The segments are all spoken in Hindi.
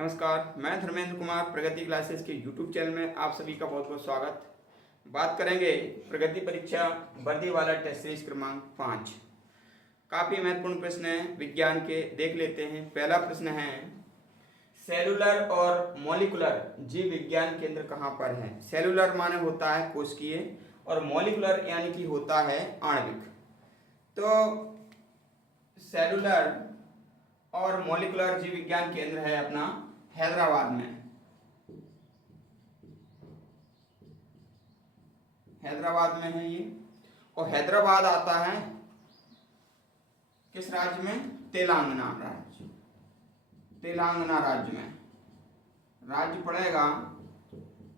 नमस्कार, मैं धर्मेंद्र कुमार प्रगति क्लासेस के यूट्यूब चैनल में आप सभी का बहुत बहुत स्वागत। बात करेंगे प्रगति परीक्षा वर्दी वाला टेस्ट सीरीज क्रमांक 5। काफ़ी महत्वपूर्ण प्रश्न है विज्ञान के, देख लेते हैं। पहला प्रश्न है, सेलुलर और मॉलिकुलर जीव विज्ञान केंद्र कहाँ पर है? सेलुलर माने होता है कोशिकीय और मॉलिकुलर यानी कि होता है आणविक। तो सेलुलर और मॉलिकुलर जीव विज्ञान केंद्र है अपना हैदराबाद में। हैदराबाद में है ये, और हैदराबाद आता है किस राज्य में? तेलंगाना राज्य। तेलंगाना राज्य में राज्य पड़ेगा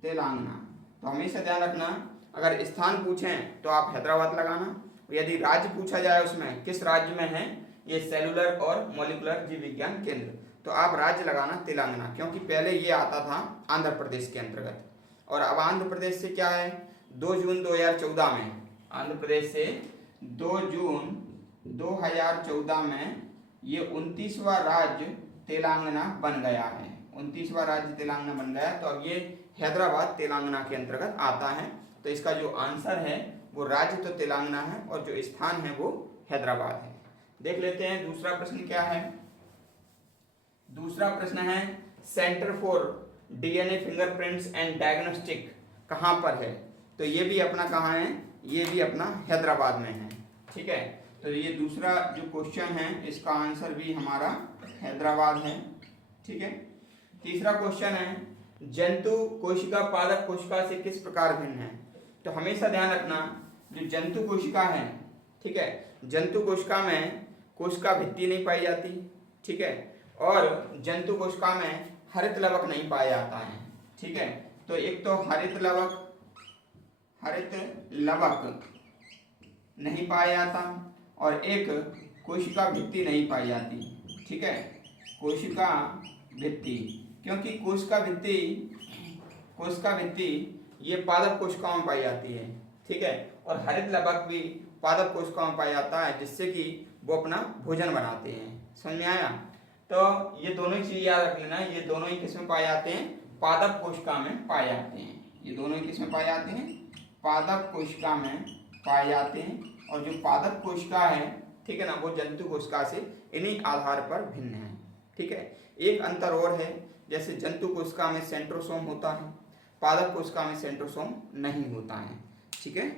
तेलंगाना। तो हमेशा ध्यान रखना, अगर स्थान पूछें तो आप हैदराबाद लगाना, यदि राज्य पूछा जाए उसमें किस राज्य में है ये सेलुलर और मॉलिकुलर जीव विज्ञान केंद्र, तो आप राज्य लगाना तेलंगाना, क्योंकि पहले ये आता था आंध्र प्रदेश के अंतर्गत। और अब आंध्र प्रदेश से क्या है, 2 जून 2014 में आंध्र प्रदेश से 2 जून 2014 में ये 29वां राज्य तेलंगाना बन गया है। 29वां राज्य तेलंगाना बन गया, तो अब ये हैदराबाद तेलंगाना के अंतर्गत आता है। तो इसका जो आंसर है वो राज्य तो तेलंगाना है और जो स्थान है वो हैदराबाद है। देख लेते हैं दूसरा प्रश्न क्या है। दूसरा प्रश्न है, centre for DNA fingerprints and diagnostic कहाँ पर है? तो ये भी अपना कहाँ है? ये भी अपना हैदराबाद में है। ठीक है, तो ये दूसरा जो क्वेश्चन है इसका आंसर भी हमारा हैदराबाद है। ठीक है, तीसरा क्वेश्चन है, जंतु कोशिका पादप कोशिका से किस प्रकार भिन्न है? तो हमेशा ध्यान रखना, जो जंतु कोशिका है, ठीक है, जंतु कोशिका में कोशिका भित्ति नहीं पाई जाती। ठीक है, और जंतु कोशिका में हरित लवक नहीं पाया जाता है। ठीक है, तो एक तो हरित लवक नहीं पाया जाता और एक कोशिका भित्ति नहीं पाई जाती। ठीक है, कोशिका भित्ति, क्योंकि कोशिका भित्ति ये पादप कोशिकाओं में पाई जाती है। ठीक है, और हरित लवक भी पादप कोशिकाओं में पाया जाता है, जिससे कि वो अपना भोजन बनाते हैं। समझ में आया? तो ये दोनों ही चीज याद रख लेना, ये दोनों ही किस में पाए जाते हैं? पादप कोशिका में पाए जाते हैं। ये दोनों ही किस में पाए जाते हैं? पादप कोशिका में पाए जाते हैं। और जो पादप कोशिका है, ठीक है ना, वो जंतु कोशिका से इन्हीं आधार पर भिन्न है। ठीक है, एक अंतर और है, जैसे जंतु कोशिका में सेंट्रोसोम होता है, पादप कोशिका में सेंट्रोसोम नहीं होता है। ठीक है,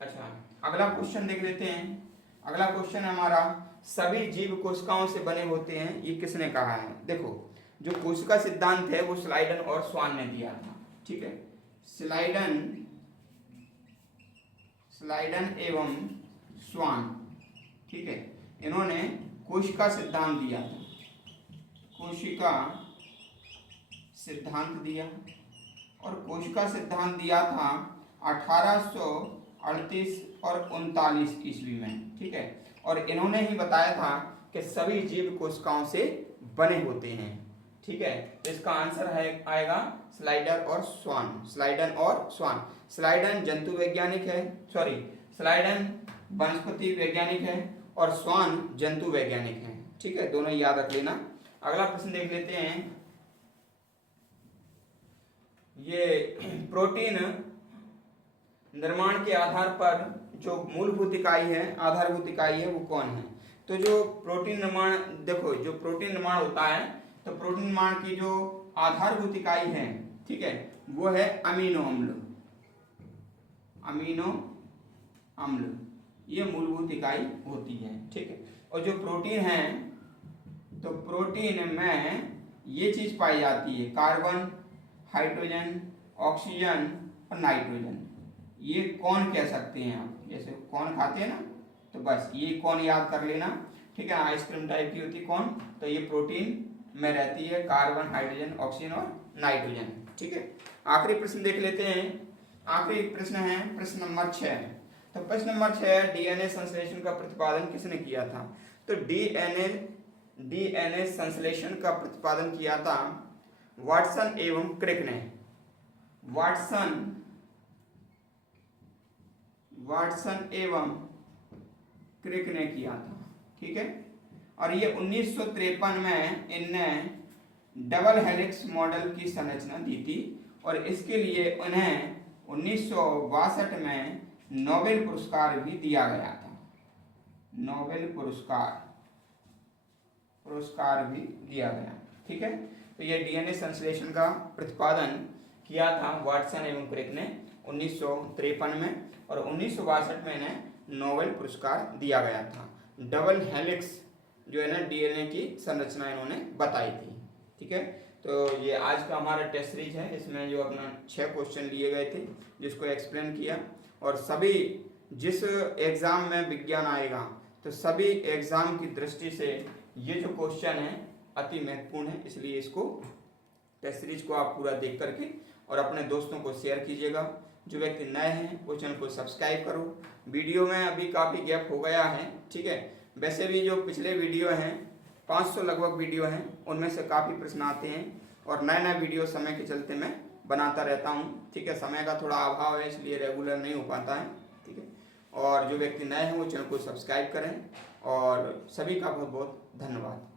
अच्छा अगला क्वेश्चन देख लेते हैं। अगला क्वेश्चन है हमारा, सभी जीव कोशिकाओं से बने होते हैं, ये किसने कहा है? देखो, जो कोशिका सिद्धांत है वो स्लाइडन और स्वान ने दिया था। ठीक है, स्लाइडन एवं स्वान, ठीक है, इन्होंने कोशिका सिद्धांत दिया था। कोशिका सिद्धांत दिया, और कोशिका सिद्धांत दिया था 1838 और 39 ईस्वी में। ठीक है, और इन्होंने ही बताया था कि सभी जीव कोशिकाओं से बने होते हैं। ठीक है, तो इसका आंसर है आएगा स्लाइडन और स्वान। स्लाइडन जंतु वैज्ञानिक है, स्लाइडन वनस्पति वैज्ञानिक है और स्वान जंतु वैज्ञानिक है। ठीक है, दोनों याद रख लेना। अगला प्रश्न देख लेते हैं। ये प्रोटीन निर्माण के आधार पर जो मूलभूत इकाई है, आधारभूत इकाई है, वो कौन है? तो जो प्रोटीन निर्माण, देखो, जो प्रोटीन निर्माण होता है, तो प्रोटीन निर्माण की जो आधारभूत इकाई है, ठीक है, वो है अमीनो अम्ल। ये मूलभूत इकाई होती है। ठीक है, और जो प्रोटीन है, तो प्रोटीन में ये चीज पाई जाती है, कार्बन, हाइड्रोजन, ऑक्सीजन और नाइट्रोजन। ये कौन कह सकते हैं आप? जैसे कौन खाते हैं ना, तो बस ये कौन याद कर लेना। ठीक है, आइसक्रीम टाइप की होती कौन, तो ये प्रोटीन में रहती है कार्बन, हाइड्रोजन, ऑक्सीजन और नाइट्रोजन। ठीक है, आखिरी प्रश्न देख लेते हैं। आखिरी प्रश्न है प्रश्न नंबर 6। तो प्रश्न नंबर 6, डीएनए संश्लेषण का प्रतिपादन किसने किया था? तो डीएनए संश्लेषण का प्रतिपादन किया था वाटसन एवं क्रिक ने। वाटसन एवं क्रिक ने किया था। ठीक है, और ये 1953 में इनने डबल हेलिक्स मॉडल की संरचना दी थी और इसके लिए उन्हें 1962 में नोबेल पुरस्कार भी दिया गया था। नोबेल पुरस्कार भी दिया गया। ठीक है, तो ये डीएनए संश्लेषण का प्रतिपादन किया था वाटसन एवं क्रिक ने 1953 में और 1962 में इन्हें नोबेल पुरस्कार दिया गया था। डबल हेलिक्स जो है ना डीएनए की संरचना इन्होंने बताई थी। ठीक है, तो ये आज का हमारा टेस्ट सीरीज है, इसमें जो अपना 6 क्वेश्चन लिए गए थे जिसको एक्सप्लेन किया, और सभी जिस एग्जाम में विज्ञान आएगा तो सभी एग्जाम की दृष्टि से ये जो क्वेश्चन है अति महत्वपूर्ण है, इसलिए इसको टेस्ट सीरीज को आप पूरा देख करके और अपने दोस्तों को शेयर कीजिएगा। जो व्यक्ति नए हैं वो चैनल को सब्सक्राइब करो। वीडियो में अभी काफ़ी गैप हो गया है। ठीक है, वैसे भी जो पिछले वीडियो हैं 500 लगभग वीडियो हैं, उनमें से काफ़ी प्रश्न आते हैं और नए नए वीडियो समय के चलते मैं बनाता रहता हूँ। ठीक है, समय का थोड़ा अभाव है इसलिए रेगुलर नहीं हो पाता है। ठीक है, और जो व्यक्ति नए हैं वो चैनल को सब्सक्राइब करें और सभी का बहुत बहुत धन्यवाद।